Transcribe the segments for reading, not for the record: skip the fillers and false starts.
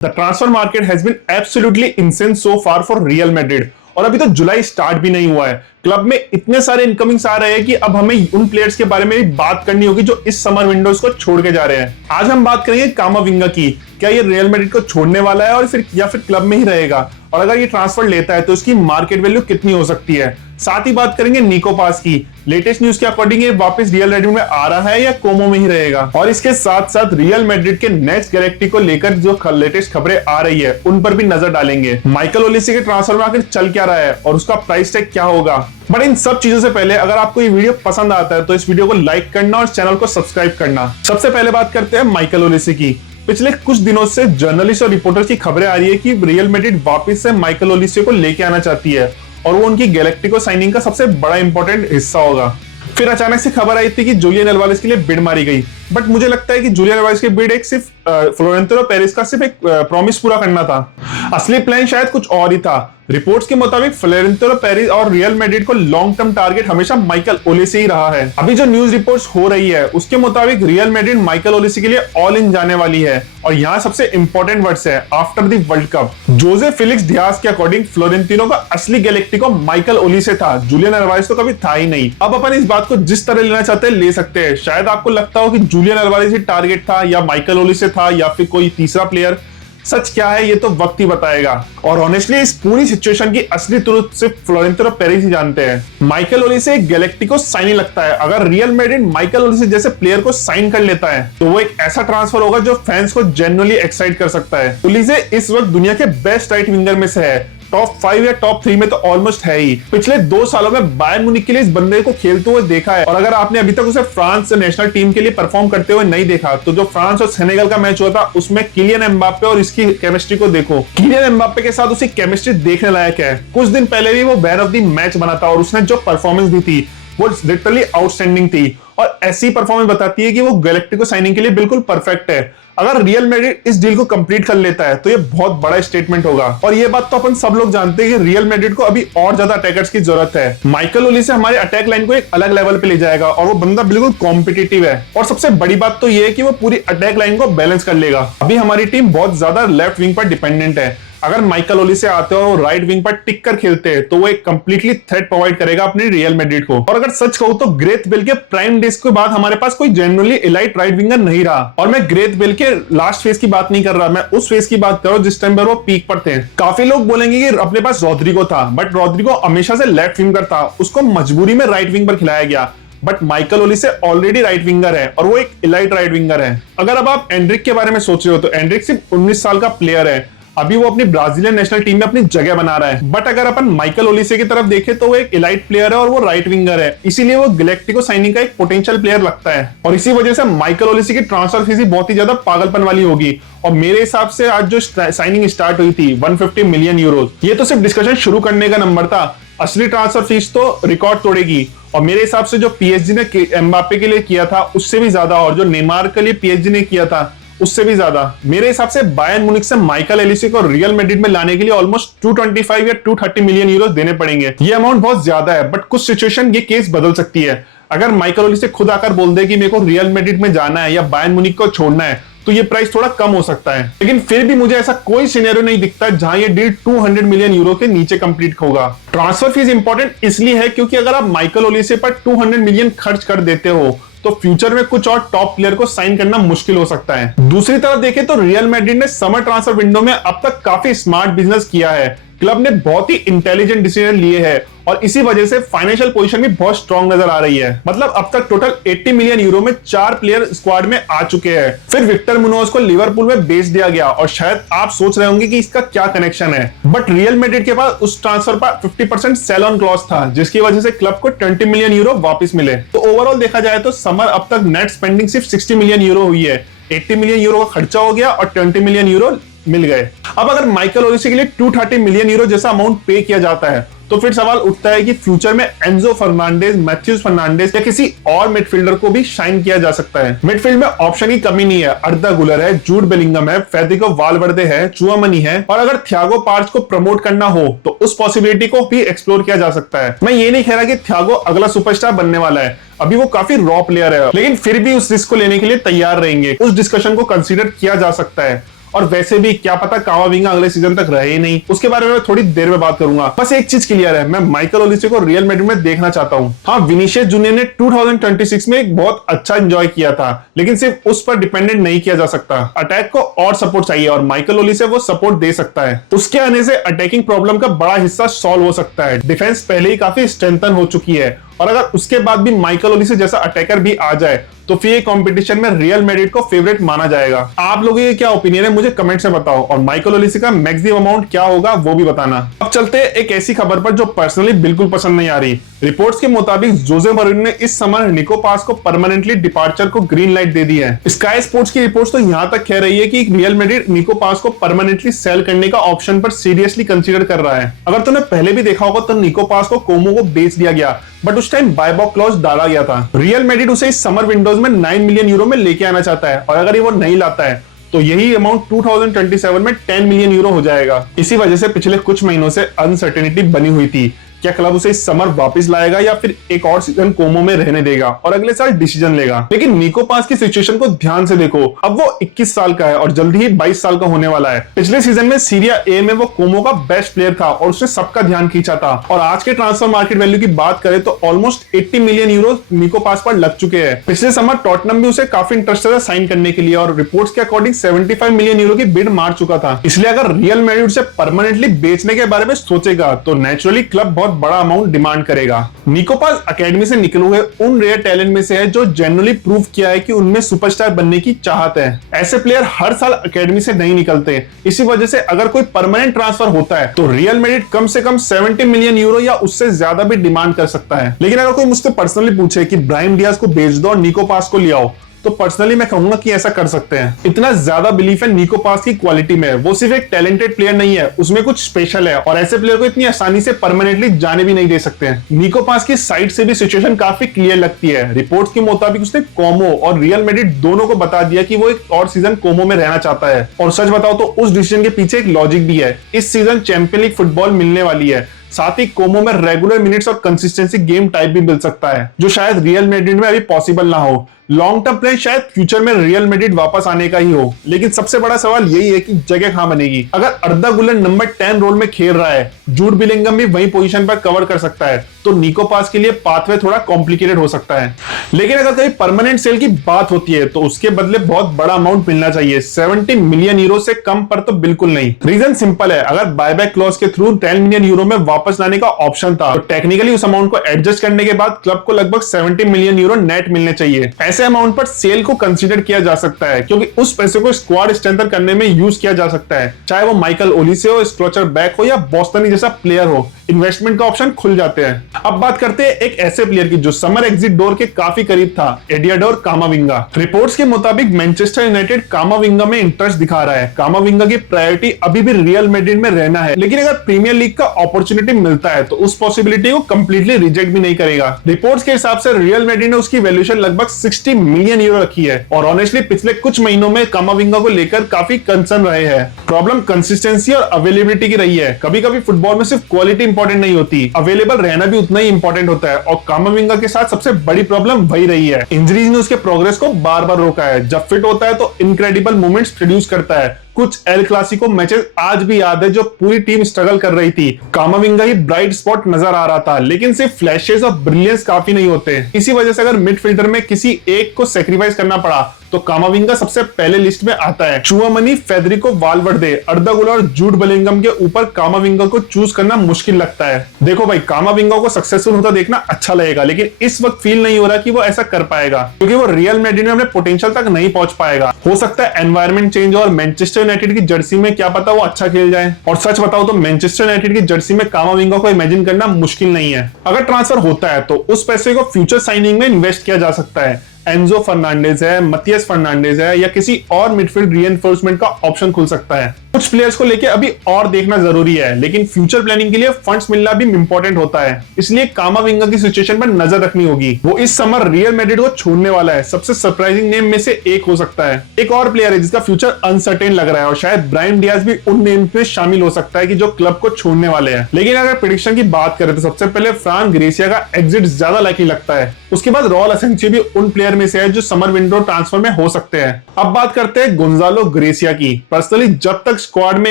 The transfer market has been absolutely insane so far for Real Madrid. और अभी तो July start भी नहीं हुआ है, क्लब में इतने सारे इनकमिंग्स आ रहे हैं कि अब हमें उन प्लेयर्स के बारे में भी बात करनी होगी जो इस समर विंडोज को छोड़ के जा रहे हैं। आज हम बात करेंगे कामाविंगा की, क्या ये रियल मैड्रिड को छोड़ने वाला है और फिर क्लब में ही रहेगा, और अगर ये ट्रांसफर लेता है तो इसकी मार्केट वैल्यू कितनी हो सकती है। साथ ही बात करेंगे निको पास की, लेटेस्ट न्यूज के अकॉर्डिंग ये वापस रियल मैड्रिड में आ रहा है या कोमो में ही रहेगा। और इसके साथ साथ रियल मैड्रिड के नेक्स्ट गैलेक्टिको लेकर जो लेटेस्ट खबरें आ रही है उन पर भी नजर डालेंगे। माइकल ओलिसे के ट्रांसफर में आखिर चल क्या रहा है और उसका प्राइस टैग क्या होगा। बट इन सब चीजों से पहले अगर आपको ये वीडियो पसंद आता है तो इस वीडियो को लाइक करना और चैनल को सब्सक्राइब करना। सबसे पहले बात करते हैं माइकल ओलिसे की। पिछले कुछ दिनों से जर्नलिस्ट और रिपोर्टर्स की खबरें आ रही है कि रियल मैड्रिड वापस से माइकल ओलिसे को लेके आना चाहती है और वो उनकी गैलेक्टिको साइनिंग का सबसे बड़ा इंपॉर्टेंट हिस्सा होगा। फिर अचानक से खबर आई थी कि जूलियन अल्वारेज के लिए बिड मारी गई, बट मुझे लगता है कि जूलियन अल्वारेज की बिड एक सिर्फ फ्लोरेंटिनो पेरेज का सिर्फ एक प्रॉमिस पूरा करना था। असली प्लान शायद कुछ और ही था। रिपोर्ट्स के मुताबिक फ्लोरेंटिनो पेरेज और रियल मैड्रिड को लॉन्ग टर्म टारगेट हमेशा माइकल ओलिसे ही रहा है। अभी जो न्यूज रिपोर्ट्स हो रही है उसके मुताबिक रियल मैड्रिड माइकल ओलिसे के लिए ऑल इन जाने वाली है। और यहाँ सबसे इंपॉर्टेंट वर्ड्स है after the world cup. Jose Felix Diaz के अकॉर्डिंग फ्लोरेंटिनो का असली गैलेक्टिको माइकल ओलिसे था, जूलियन अल्वारेज तो कभी था ही नहीं। अब अपन इस बात को जिस तरह लेना चाहते हैं ले सकते हैं। शायद आपको लगता हो कि जूलियन अल्वारेज ही टारगेट था या माइकल ओलिसे था या फिर कोई तीसरा प्लेयर। सच क्या है ये तो वक्त ही बताएगा। और ऑनेस्टली इस पूरी सिचुएशन की असली ट्रुथ सिर्फ फ्लोरेंटिनो पेरेज ही जानते हैं। माइकल ओलिसे एक गैलेक्टिको साइन लगता है। अगर रियल मैड्रिड माइकल ओलिसे जैसे प्लेयर को साइन कर लेता है तो वो एक ऐसा ट्रांसफर होगा जो फैंस को जेन्युइनली एक्साइट कर सकता है। ओलिसे इस वक्त दुनिया के बेस्ट राइट विंगर में से है। टॉप 5 या टॉप 3 में तो ऑलमोस्ट है ही। पिछले 2 सालों में बायर्न म्यूनिख के लिए इस बंदे को खेलते हुए देखा है। और अगर आपने अभी तक उसे फ्रांस नेशनल टीम के लिए परफॉर्म करते हुए नहीं देखा तो जो फ्रांस और सेनेगल का मैच हुआ था उसमें किलियन एम्बाप्पे और इसकी केमिस्ट्री को देखो। किलियन एम्बाप्पे के साथ उसकी केमिस्ट्री देखने लायक है। कुछ दिन पहले भी वो मैन ऑफ द मैच बना था और उसने जो परफॉर्मेंस दी थी वो लिटरली आउटस्टैंडिंग थी। और ऐसी परफॉर्मेंस बताती है कि वो गैलेक्टिको साइनिंग के लिए बिल्कुल परफेक्ट है। अगर रियल मैड्रिड इस डील को कंप्लीट कर लेता है तो ये बहुत बड़ा स्टेटमेंट होगा। और ये बात तो अपन सब लोग जानते हैं कि रियल मैड्रिड को अभी और ज्यादा अटैकर्स की जरूरत है। माइकल ओलिसे हमारे अटैक लाइन को एक अलग लेवल पे ले जाएगा और वो बंदा बिल्कुल कॉम्पिटिटिव है। और सबसे बड़ी बात तो ये है कि वो पूरी अटैक लाइन को बैलेंस कर लेगा। अभी हमारी टीम बहुत ज्यादा लेफ्ट विंग पर डिपेंडेंट है। अगर माइकल ओलिसे आते हो और राइट विंग पर टिक कर खेलते हैं तो वो एक कंप्लीटली थ्रेट प्रोवाइड करेगा अपनी रियल मैड्रिड को। और अगर सच कहूं तो ग्रेथ बेल के प्राइम डेज के बाद हमारे पास कोई जेन्युइनली एलाइट राइट विंगर नहीं रहा। और मैं ग्रेथ बेल के लास्ट फेज की बात नहीं कर रहा, मैं उस फेज की बात कर रहा हूं जिस टाइम पर वो पीक पर थे। काफी लोग बोलेंगे कि अपने पास रॉड्रिगो था, बट रॉड्रिगो हमेशा से लेफ्ट विंगर था, उसको मजबूरी में राइट विंग पर खिलाया गया। But Michael Olise already right winger है और वो एक इलाइट राइट विंगर है। अगर अब आप एंड्रिक के बारे में सोच रहे हो तो एंड्रिक सिर्फ 19 साल का प्लेयर है। अभी वो अपनी ब्राजीलियन नेशनल टीम में अपनी जगह बना रहा है। बट अगर अपन माइकल ओलिसे की तरफ देखें तो वो एक इलाइट प्लेयर है और वो राइट विंगर है, इसीलिए वो गैलेक्टिको साइनिंग का एक पोटेंशियल प्लेयर लगता है। और इसी वजह से माइकल ओलिसे की ट्रांसफर फीस बहुत ही ज्यादा पागलपन वाली होगी। और मेरे हिसाब से आज जो साइनिंग स्टार्ट हुई थी 150 मिलियन यूरो, ये तो सिर्फ डिस्कशन शुरू करने का नंबर था। असली ट्रांसफर फीस तो रिकॉर्ड तोड़ेगी। और मेरे हिसाब से जो पीएसजी ने एम्बाप्पे के लिए किया था उससे भी ज्यादा, और जो नेमार के लिए पीएसजी ने किया था उससे भी ज्यादा। मेरे हिसाब से बायर्न म्यूनिख से माइकल ओलिसे को रियल मैड्रिड में लाने के लिए ऑलमोस्ट 225 या 230 मिलियन यूरो देने पड़ेंगे। ये अमाउंट बहुत ज्यादा है, बट कुछ सिचुएशन ये केस बदल सकती है। अगर माइकल ओलिसे खुद आकर बोल दे कि मेरे को रियल मैड्रिड में जाना है या बायर्न म्यूनिख को छोड़ना है तो ये प्राइस थोड़ा कम हो सकता है। लेकिन फिर भी मुझे ऐसा कोई सिनेरियो नहीं दिखता जहां ये डील 200 मिलियन यूरो के नीचे कंप्लीट होगा। ट्रांसफर फीस इंपॉर्टेंट इसलिए है क्योंकि अगर आप माइकल ओलिसे पर 200 मिलियन खर्च कर देते हो तो फ्यूचर में कुछ और टॉप प्लेयर को साइन करना मुश्किल हो सकता है। दूसरी तरफ देखें तो रियल मैड्रिड ने समर ट्रांसफर विंडो में अब तक काफी स्मार्ट बिजनेस किया है। क्लब ने बहुत ही इंटेलिजेंट डिसीजन लिए हैं और इसी वजह से फाइनेंशियल पोजीशन भी बहुत स्ट्रांग नजर आ रही है। मतलब अब तक टोटल 80 मिलियन यूरो में 4 प्लेयर स्क्वाड में आ चुके हैं। फिर विक्टर मुनोज को लिवरपूल में बेच दिया गया और शायद आप सोच रहे होंगे कि इसका क्या कनेक्शन है, बट रियल मैड्रिड के पास उस ट्रांसफर पर 50% सेल ऑन क्लॉज था जिसकी वजह से क्लब को 20 मिलियन यूरो वापस मिले। तो ओवरऑल देखा जाए तो समर अब तक नेट स्पेंडिंग सिर्फ 60 मिलियन यूरो हुई है। 80 मिलियन यूरो का खर्चा हो गया और 20 मिलियन यूरो मिल गए। अब अगर माइकल ओलिसे के लिए 230 मिलियन यूरो जैसा अमाउंट पे किया जाता है तो फिर सवाल उठता है कि फ्यूचर में एंजो फर्नांडेज, मैथ्यूज फर्नांडेज या किसी और मिडफील्डर को भी शाइन किया जा सकता है। मिडफील्ड में ऑप्शन की कमी नहीं है। अर्दा गुलर है, जूड बेलिंगम है, फेडेरिको वालवर्दे है, चुआमनी है, और अगर थियागो पार्च को प्रमोट करना हो तो उस पॉसिबिलिटी को भी एक्सप्लोर किया जा सकता है। मैं ये नहीं कह रहा कि थियागो अगला सुपरस्टार बनने वाला है, अभी वो काफी रॉ प्लेयर है, लेकिन फिर भी उस रिस्क को लेने के लिए तैयार रहेंगे। उस डिस्कशन को कंसीडर किया जा सकता है। और वैसे भी क्या पता कामाविंगा अगले सीजन तक रहे ही नहीं, उसके बारे में थोड़ी देर में बात करूंगा। बस एक चीज क्लियर है, मैं माइकल ओलिसे को रियल मैड्रिड में देखना चाहता हूं। हाँ, विनीशियस जूनियर ने 2026 में एक बहुत अच्छा एंजॉय किया था, लेकिन सिर्फ उस पर डिपेंडेंट नहीं किया जा सकता। अटैक को और सपोर्ट चाहिए और माइकल ओलिसे वो सपोर्ट दे सकता है। उसके आने से अटैकिंग प्रॉब्लम का बड़ा हिस्सा सॉल्व हो सकता है। डिफेंस पहले ही काफी स्ट्रेंथन हो चुकी है और अगर उसके बाद भी माइकल ओलिसे जैसा अटैकर भी आ जाए तो फिर ये कंपटीशन में रियल मैड्रिड को फेवरेट माना जाएगा। आप लोगों के क्या ओपिनियन है मुझे कमेंट से बताओ और माइकल ओलिसे का मैक्सिमम अमाउंट क्या होगा वो भी बताना। अब चलते हैं एक ऐसी खबर पर जो पर्सनली बिल्कुल पसंद नहीं आ रही। रिपोर्ट्स के मुताबिक जोसे मौरिन्यो ने इस समर निको पास को परमानेंटली डिपार्चर को ग्रीन लाइट दे दी है। स्काई स्पोर्ट्स की रिपोर्ट्स तो यहां तक कह रही है कि रियल मैड्रिड निको पास को परमानेंटली सेल करने का ऑप्शन पर सीरियसली कंसीडर कर रहा है। अगर तुमने पहले भी देखा होगा तो निको पास को कोमो को बेच दिया गया, बट उस टाइम बायबॉक क्लॉज डाला गया था। रियल मैड्रिड उसे इस समर विंडोज में 9 मिलियन यूरो में लेके आना चाहता है और अगर ये वो नहीं लाता है तो यही अमाउंट 2027 में 10 मिलियन यूरो हो जाएगा। इसी वजह से पिछले कुछ महीनों से अनसर्टेनिटी बनी हुई थी, क्या क्लब उसे इस समर वापस लाएगा या फिर एक और सीजन कोमो में रहने देगा और अगले साल डिसीजन लेगा। लेकिन निको पास की सिचुएशन को ध्यान से देखो, अब वो 21 साल का है और जल्दी ही 22 साल का होने वाला है। पिछले सीजन में सीरिया ए में वो कोमो का बेस्ट प्लेयर था और उसने सबका ध्यान खींचा था और आज के ट्रांसफर मार्केट वैल्यू की बात करें तो ऑलमोस्ट 80 मिलियन यूरो निको पास पर लग चुके हैं। पिछले समर टॉटनम भी उसे काफी इंटरेस्टेड है साइन करने के लिए और रिपोर्ट्स के अकॉर्डिंग 75 मिलियन यूरो की बिड मार चुका था। इसलिए अगर रियल मैड्रिड उसे परमानेंटली बेचने के बारे में सोचेगा तो नेचुरली क्लब बहुत बड़ा अमाउंट डिमांड करेगा। निको पास एकेडमी से निकले हुए उन रेयर टैलेंट में से है जो जेन्युइनली प्रूव किया है कि उनमें सुपरस्टार बनने की चाहत है। ऐसे प्लेयर हर साल एकेडमी से नहीं निकलते, इसी वजह से अगर कोई परमानेंट ट्रांसफर होता है तो रियल मैड्रिड कम से कम 70 मिलियन यूरो या उससे ज्यादा भी डिमांड कर सकता है। लेकिन अगर कोई मुझसे पर्सनली पूछे कि ब्राहिम डियाज को बेच दो और निको पास को ले आओ तो पर्सनली मैं कहूंगा कि ऐसा कर सकते हैं। इतना ज्यादा बिलीफ है निको पास की क्वालिटी में। वो सिर्फ एक टैलेंटेड प्लेयर नहीं है, उसमें कुछ स्पेशल है और ऐसे प्लेयर को इतनी आसानी से परमानेंटली जाने भी नहीं दे सकते हैं। निको पास की साइड से भी सिचुएशन काफी क्लियर लगती है। रिपोर्ट्स के मुताबिक उसने कोमो और रियल मैड्रिड दोनों को बता दिया कि वो एक और सीजन कोमो में रहना चाहता है और सच बताओ तो उस डिसीजन के पीछे एक लॉजिक भी है। इस सीजन चैंपियन लीग फुटबॉल मिलने वाली है, साथ ही कोमो में रेगुलर मिनट्स और कंसिस्टेंसी गेम टाइप भी मिल सकता है जो शायद रियल मैड्रिड में अभी पॉसिबल ना हो। लॉन्ग टर्म प्लान शायद फ्यूचर में रियल मैड्रिड वापस आने का ही हो, लेकिन सबसे बड़ा सवाल यही है कि जगह कहां बनेगी। अगर अर्दा गुलर नंबर 10 रोल में खेल रहा है, जूड बिलिंगम भी वही पोजीशन पर कवर कर सकता है, तो निको पास के लिए पाथवे थोड़ा कॉम्प्लिकेटेड हो सकता है। लेकिन अगर कहीं परमानेंट सेल की बात होती है तो उसके बदले बहुत बड़ा अमाउंट मिलना चाहिए। 70 मिलियन यूरो से कम पर तो बिल्कुल नहीं। रीजन सिंपल है, अगर बायबैक क्लॉज के थ्रू 10 मिलियन यूरो में वापस लाने का ऑप्शन था तो टेक्निकली उस अमाउंट को एडजस्ट करने के बाद क्लब को लगभग 70 मिलियन यूरो नेट मिलने चाहिए। ऐसे अमाउंट पर सेल को कंसीडर किया जा सकता है क्योंकि उस पैसे को स्क्वाड स्ट्रेंथन करने में यूज किया जा सकता है, चाहे वो माइकल ओलिसे हो, स्ट्रोचर बैक हो या बोस्टनी जैसा प्लेयर हो। इन्वेस्टमेंट का ऑप्शन खुल जाते हैं। अब बात करते हैं एक ऐसे प्लेयर की जो समर एग्जिट डोर के काफी करीब था, एडियाडोर कामाविंगा। रिपोर्ट्स के मुताबिक मैनचेस्टर यूनाइटेड कामाविंगा में इंटरेस्ट दिखा रहा है। कामाविंगा की प्रायोरिटी अभी भी रियल मैड्रिड में रहना है, लेकिन अगर प्रीमियर लीग का अपॉर्चुनिटी मिलता है तो उस पॉसिबिलिटी को कंप्लीटली रिजेक्ट भी नहीं करेगा। रिपोर्ट्स के हिसाब से रियल मैड्रिड ने उसकी वैल्यूएशन लगभग 60 मिलियन यूरो रखी है और ऑनेस्टली पिछले कुछ महीनों में कामाविंगा को लेकर काफी कंसर्न रहे हैं। प्रॉब्लम कंसिस्टेंसी और अवेलेबिलिटी की रही है। कभी कभी फुटबॉल में सिर्फ क्वालिटी इंपॉर्टेंट नहीं होती, अवेलेबल रहना भी उतना ही इंपॉर्टेंट होता है और कामाविंगा के साथ सबसे बड़ी प्रॉब्लम वही रही है। इंजरीज ने उसके प्रोग्रेस को बार बार रोका है। जब फिट होता है तो इनक्रेडिबल मोमेंट्स प्रोड्यूस करता है। कुछ एल क्लासिको मैचेस आज भी याद है जो पूरी टीम स्ट्रगल कर रही थी। कामाविंगा ही ब्राइट स्पॉट नजर आ रहा था, लेकिन सिर्फ फ्लैशेस और ब्रिलियंस काफी नहीं होते। इसी वजह से अगर मिडफील्डर में किसी एक को सैक्रिफाइस करना पड़ा तो कामाविंगा सबसे पहले लिस्ट में आता है। चुआमनी, फेडरिको वाल्वर्दे, अर्दा गुलर और जूड बेलिंगम के ऊपर कामाविंगा को चूज करना मुश्किल लगता है। देखो भाई, कामाविंगा को सक्सेसफुल होता देखना अच्छा लगेगा, लेकिन इस वक्त फील नहीं हो रहा कि वो ऐसा कर पाएगा क्योंकि वो रियल मैड्रिड में अपने पोटेंशियल तक नहीं पहुंच पाएगा। हो सकता है एनवायरमेंट चेंज और मैनचेस्टर यूनाइटेड की जर्सी में क्या पता वो अच्छा खेल जाए। और सच बताओ तो मैनचेस्टर यूनाइटेड की जर्सी में कामाविंगा को इमेजिन करना मुश्किल नहीं है। अगर ट्रांसफर होता है तो उस पैसे को फ्यूचर साइनिंग में इन्वेस्ट किया जा सकता है। एंजो फर्नांडेज है, मथियस फर्नांडेज है या किसी और मिडफील्ड रीइंफोर्समेंट का ऑप्शन खुल सकता है। कुछ प्लेयर्स को लेके अभी और देखना जरूरी है, लेकिन फ्यूचर प्लानिंग के लिए फंड्स मिलना भी इंपॉर्टेंट होता है, इसलिए कामाविंगा की सिचुएशन पर नजर रखनी होगी। वो इस समर रियल मैड्रिड को छोड़ने वाला है, सबसे सरप्राइजिंग नेम में से एक हो सकता है। एक और प्लेयर है जिसका फ्यूचर अनसर्टेन लग रहा है और शायद ब्राहिम डियाज भी उन नेम में शामिल हो सकता है कि जो क्लब को छोड़ने वाले हैं। लेकिन अगर प्रेडिक्शन की बात करें तो सबसे पहले फ्रान ग्रेसिया का एग्जिट ज्यादा लाइकली लगता है, उसके बाद रॉल असेंसियो भी उन प्लेयर में से है जो समर विंडो ट्रांसफर में हो सकते हैं। अब बात करते हैं गोंजालो ग्रेसिया की। पर्सनली जब तक स्क्वाड में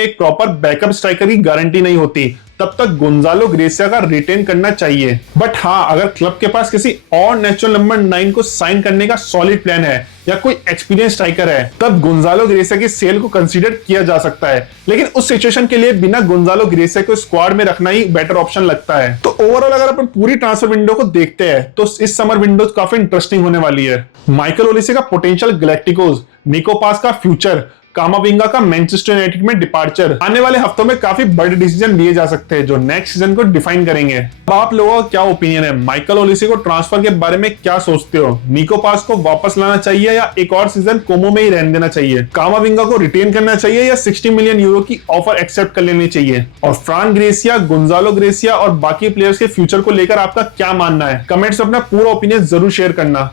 एक प्रॉपर बैकअप स्ट्राइकर की गारंटी नहीं होती तब तक गोंजालो ग्रेसिया का रिटेन करना चाहिए। बट हाँ, अगर क्लब के पास किसी और नेचुरल नंबर 9 को साइन करने का सॉलिड प्लान है या कोई एक्सपीरियंस स्ट्राइकर है तब गोंजालो ग्रेसिया की सेल को कंसीडर किया जा सकता है, लेकिन उस सिचुएशन के लिए बिना गोंजालो ग्रेसिया को स्क्वाड में रखना ही बेटर ऑप्शन लगता है। तो ओवरऑल अगर अपन पूरी ट्रांसफर विंडो को देखते हैं तो इस समर विंडो काफी इंटरेस्टिंग होने वाली है। माइकल ओलिसे का पोटेंशियल गैलेक्टिकोस, निको पास का फ्यूचर, कामाविंगा का मैनचेस्टर यूनाइटेड में डिपार्चर, आने वाले हफ्तों में काफी बड़े डिसीजन लिए जा सकते हैं जो नेक्स्ट सीजन को डिफाइन करेंगे। अब आप लोगों का क्या ओपिनियन है? माइकल ओलिसे को ट्रांसफर के बारे में क्या सोचते हो? निको पास को वापस लाना चाहिए या एक और सीजन कोमो में ही रहने देना चाहिए? कामाविंगा को रिटेन करना चाहिए या 60 मिलियन यूरो की ऑफर एक्सेप्ट कर लेनी चाहिए? और फ्रान ग्रेसिया, गोंजालो ग्रेसिया और बाकी प्लेयर्स के फ्यूचर को लेकर आपका क्या मानना है? कमेंट्स में अपना पूरा ओपिनियन जरूर शेयर करना।